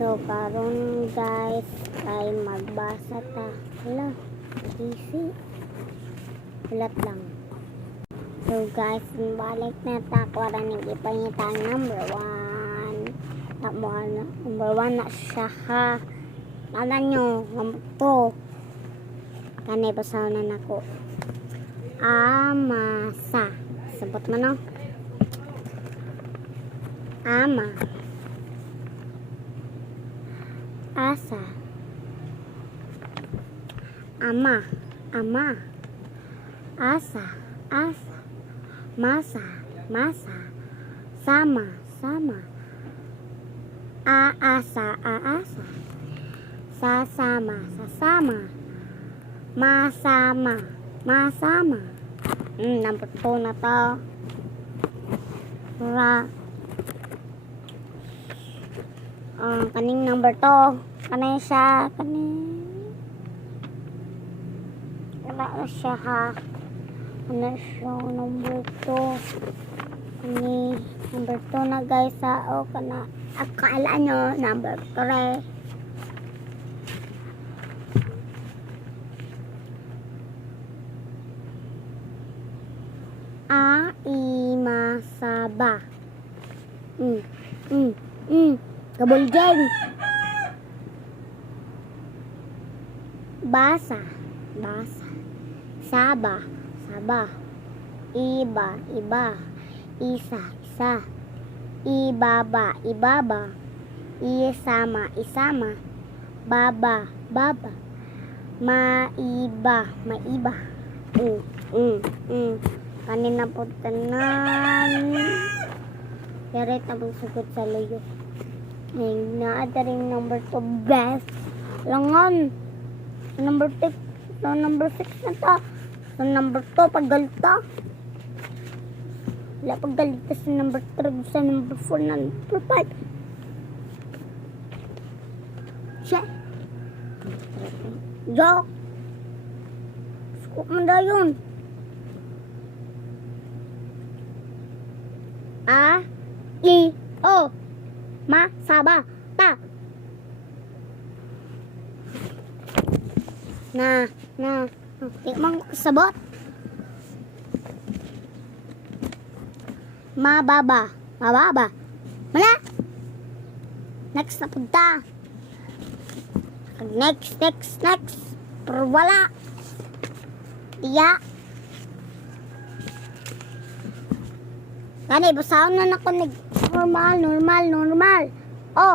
So, karon guys, ay magbasa ta. Hala, easy. Ulat lang. So guys, balik na ta. Kuwara nang ipangitang number 1. Number 1 na siya ha. Nala nyo, number 2. Kanay basaw na nako. Amasa. Sabot mo no? Ama. Asa. Ama. Ama. Asa. Asa. Masa. Masa. Sama. Sama. Aasa. Aasa. Sasama. Sasama. Masama. Masama. Number 2 na to. Kaning number 2. Kanay siya. Wala na siya ha. Ano siya? Number 2. Number 2 na guys ha. O kana. Akala nyo. Number 3. Aimasaba. Kabuljeng. Basa. Basa. Saba. Saba. Iba. Iba. Isa. Isa. Ibaba. Ibaba. Isama. Isama. Baba. Baba. Maiba. Maiba. Kanina po tanan. Kaya tabang sagot sa layo. Ngayon na rin number 2 best. Langan. Number 6. So number 6 na ta. So number 2 paggalita. Wala paggalita sa number 3. Sa number 4 na number 5. Siya. Joke. Scoop mo na yun. A-I-O. Masaba. Ta. Di mang sabot. Mababa. Mababa. Mala. Next na punta. Next. Pero wala. Iya. Kanay, basahan na nako nag normal. Oh.